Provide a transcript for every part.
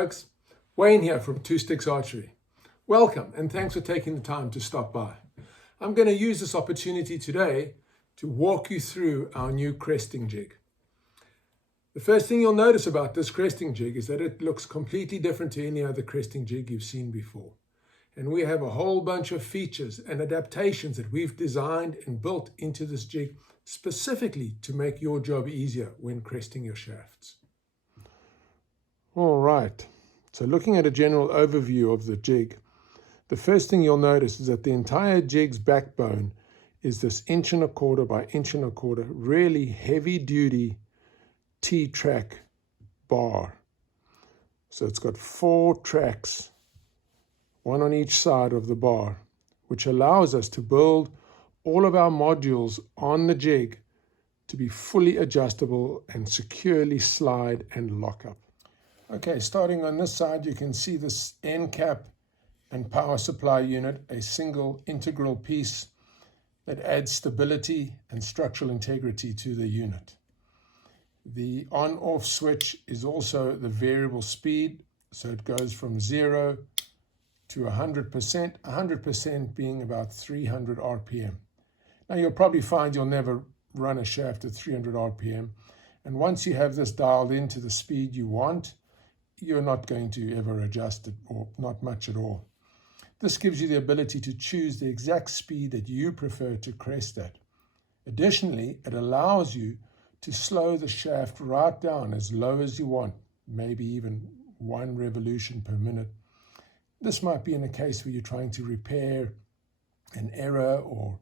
folks. Wayne here from Two Sticks Archery. Welcome and thanks for taking the time to stop by. I'm going to use this opportunity today to walk you through our new cresting jig. The first thing you'll notice about this cresting jig is that it looks completely different to any other cresting jig you've seen before. And we have a whole bunch of features and adaptations that we've designed and built into this jig specifically to make your job easier when cresting your shafts. All right, so looking at a general overview of the jig, the first thing you'll notice is that the entire jig's backbone is this 1¼ by 1¼ really heavy-duty T-track bar. So it's got 4 tracks, one on each side of the bar, which allows us to build all of our modules on the jig to be fully adjustable and securely slide and lock up. Okay, starting on this side, you can see this end cap and power supply unit, a single integral piece that adds stability and structural integrity to the unit. The on-off switch is also the variable speed, so it goes from 0 to 100%, 100% being about 300 RPM. Now you'll probably find you'll never run a shaft at 300 RPM, and once you have this dialed into the speed you want, you're not going to ever adjust it, or not much at all. This gives you the ability to choose the exact speed that you prefer to crest at. Additionally, it allows you to slow the shaft right down as low as you want, maybe even 1 revolution per minute. This might be in a case where you're trying to repair an error or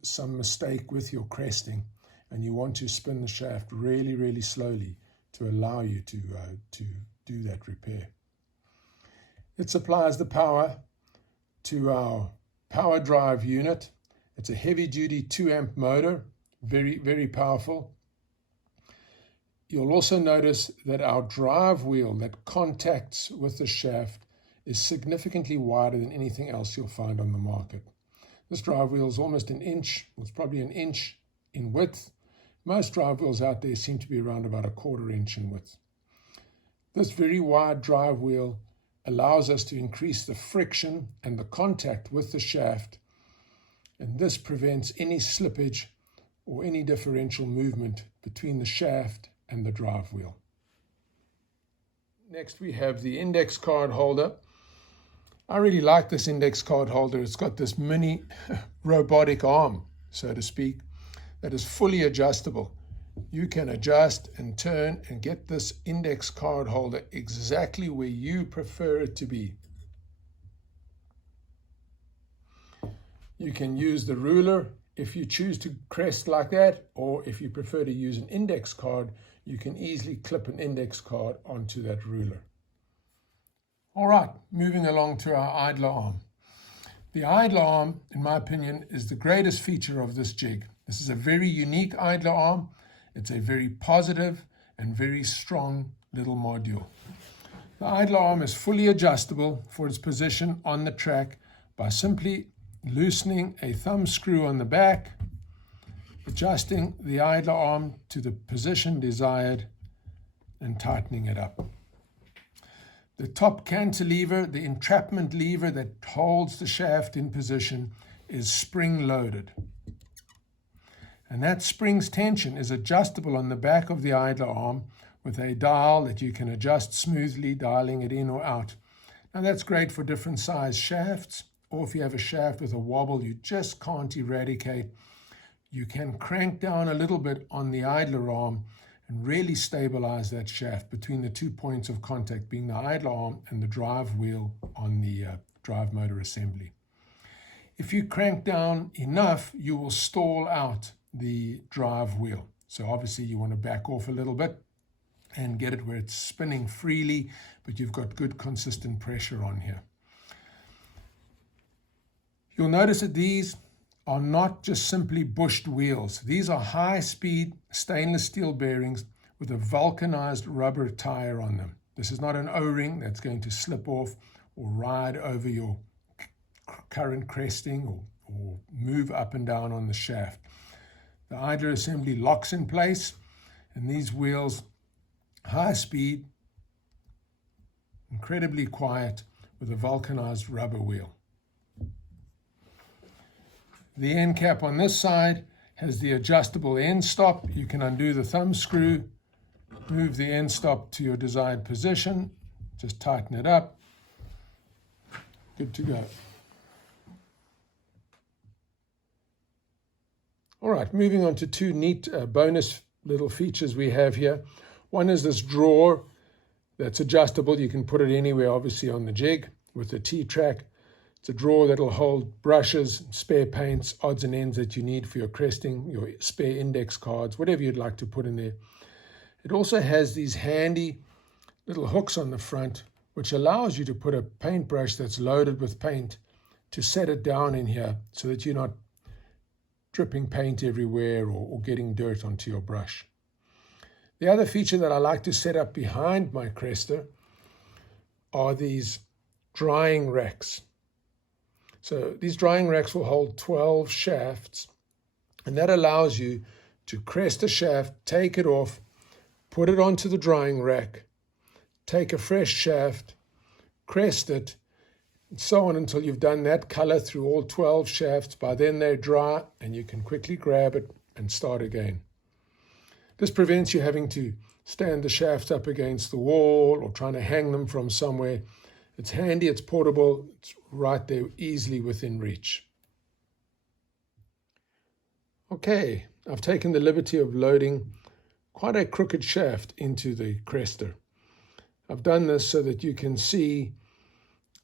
some mistake with your cresting, and you want to spin the shaft really, really slowly to allow you to do that repair. It supplies the power to our power drive unit. It's a heavy-duty 2-amp motor, very, very powerful. You'll also notice that our drive wheel that contacts with the shaft is significantly wider than anything else you'll find on the market. This drive wheel is almost an inch, it's probably an inch in width. Most drive wheels out there seem to be around about 1/4 inch in width. This very wide drive wheel allows us to increase the friction and the contact with the shaft, and this prevents any slippage or any differential movement between the shaft and the drive wheel. Next we have the index card holder. I really like this index card holder. It's got this mini robotic arm, so to speak, that is fully adjustable. You can adjust and turn and get this index card holder exactly where you prefer it to be. You can use the ruler if you choose to crest like that, or if you prefer to use an index card, you can easily clip an index card onto that ruler. All right, moving along to our idler arm. The idler arm, in my opinion, is the greatest feature of this jig. This is a very unique idler arm. It's a very positive and very strong little module. The idler arm is fully adjustable for its position on the track by simply loosening a thumb screw on the back, adjusting the idler arm to the position desired, and tightening it up. The top cantilever, the entrapment lever that holds the shaft in position, is spring-loaded. And that spring's tension is adjustable on the back of the idler arm with a dial that you can adjust smoothly, dialing it in or out. Now that's great for different size shafts, or if you have a shaft with a wobble you just can't eradicate, you can crank down a little bit on the idler arm and really stabilize that shaft between the 2 points of contact, being the idler arm and the drive wheel on the drive motor assembly. If you crank down enough, you will stall out the drive wheel. So obviously you want to back off a little bit and get it where it's spinning freely, but you've got good consistent pressure on here. You'll notice that these are not just simply bushed wheels. These are high-speed stainless steel bearings with a vulcanized rubber tire on them. This is not an O-ring that's going to slip off or ride over your current cresting or move up and down on the shaft. The idler assembly locks in place, and these wheels, high speed, incredibly quiet with a vulcanized rubber wheel. The end cap on this side has the adjustable end stop. You can undo the thumb screw, move the end stop to your desired position, just tighten it up. Good to go. All right, moving on to two neat bonus little features we have here. One is this drawer that's adjustable. You can put it anywhere, obviously, on the jig with the T.A. It's a drawer that'll hold brushes, spare paints, odds and ends that you need for your cresting, your spare index cards, whatever you'd like to put in there. It also has these handy little hooks on the front, which allows you to put a paintbrush that's loaded with paint to set it down in here so that you're not dripping paint everywhere or getting dirt onto your brush. The other feature that I like to set up behind my Crester are these drying racks. So these drying racks will hold 12 shafts, and that allows you to crest a shaft, take it off, put it onto the drying rack, take a fresh shaft, crest it, and so on until you've done that color through all 12 shafts. By then they're dry and you can quickly grab it and start again. This prevents you having to stand the shafts up against the wall or trying to hang them from somewhere. It's handy, it's portable, it's right there easily within reach. Okay, I've taken the liberty of loading quite a crooked shaft into the Crester. I've done this so that you can see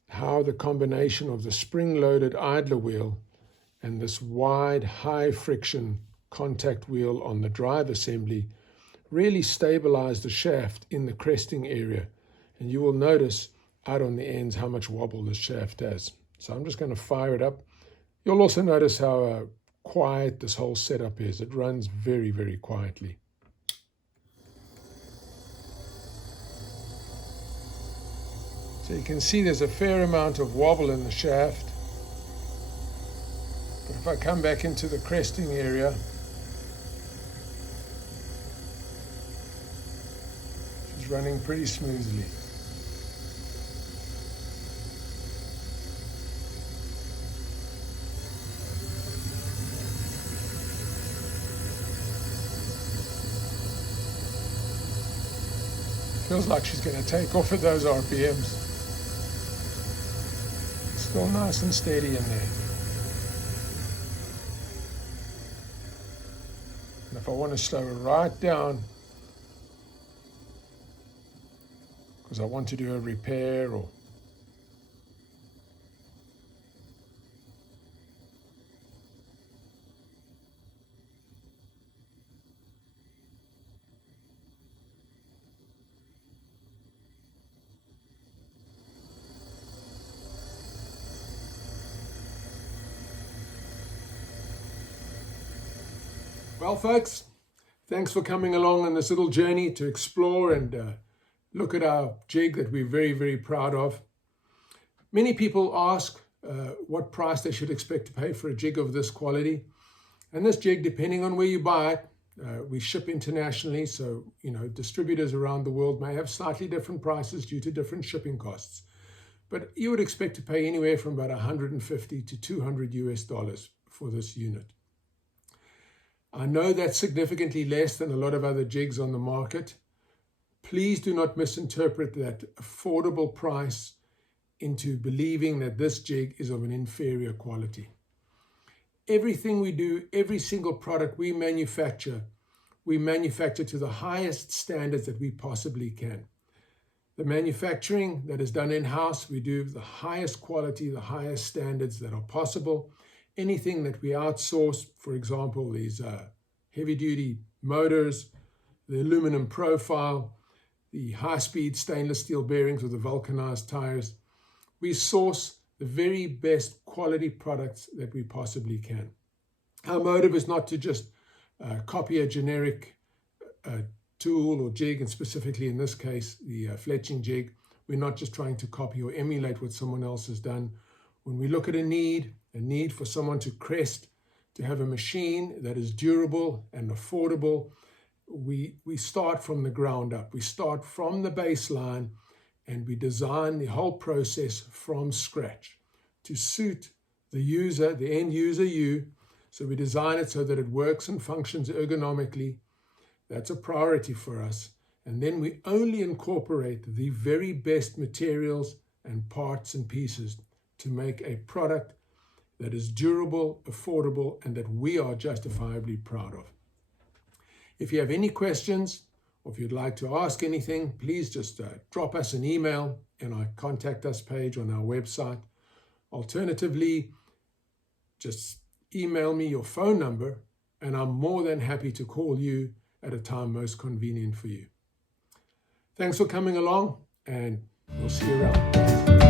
how the combination of the spring-loaded idler wheel and this wide, high-friction contact wheel on the drive assembly really stabilize the shaft in the cresting area. And you will notice out on the ends how much wobble this shaft has. So I'm just going to fire it up. You'll also notice how quiet this whole setup is. It runs very, very quietly. So you can see there's a fair amount of wobble in the shaft. But if I come back into the cresting area, she's running pretty smoothly. Feels like she's going to take off at those RPMs. Still nice and steady in there. And if I want to slow her right down, because I want to do a repair or well, folks, thanks for coming along on this little journey to explore and look at our jig that we're very, very proud of. Many people ask what price they should expect to pay for a jig of this quality. And this jig, depending on where you buy it, we ship internationally, so distributors around the world may have slightly different prices due to different shipping costs. But you would expect to pay anywhere from about $150 to $200 US for this unit. I know that's significantly less than a lot of other jigs on the market. Please do not misinterpret that affordable price into believing that this jig is of an inferior quality. Everything we do, every single product we manufacture to the highest standards that we possibly can. The manufacturing that is done in-house, we do the highest quality, the highest standards that are possible. Anything that we outsource, for example, these heavy-duty motors, the aluminum profile, the high-speed stainless steel bearings with the vulcanized tires, we source the very best quality products that we possibly can. Our motive is not to just copy a generic tool or jig, and specifically in this case, the fletching jig. We're not just trying to copy or emulate what someone else has done. When we look at a need for someone to crest, to have a machine that is durable and affordable, we start from the ground up. We start from the baseline and we design the whole process from scratch to suit the user, the end user, you. So we design it so that it works and functions ergonomically. That's a priority for us. And then we only incorporate the very best materials and parts and pieces to make a product that is durable, affordable, and that we are justifiably proud of. If you have any questions, or if you'd like to ask anything, please just drop us an email in our contact us page on our website. Alternatively, just email me your phone number, and I'm more than happy to call you at a time most convenient for you. Thanks for coming along, and we'll see you around.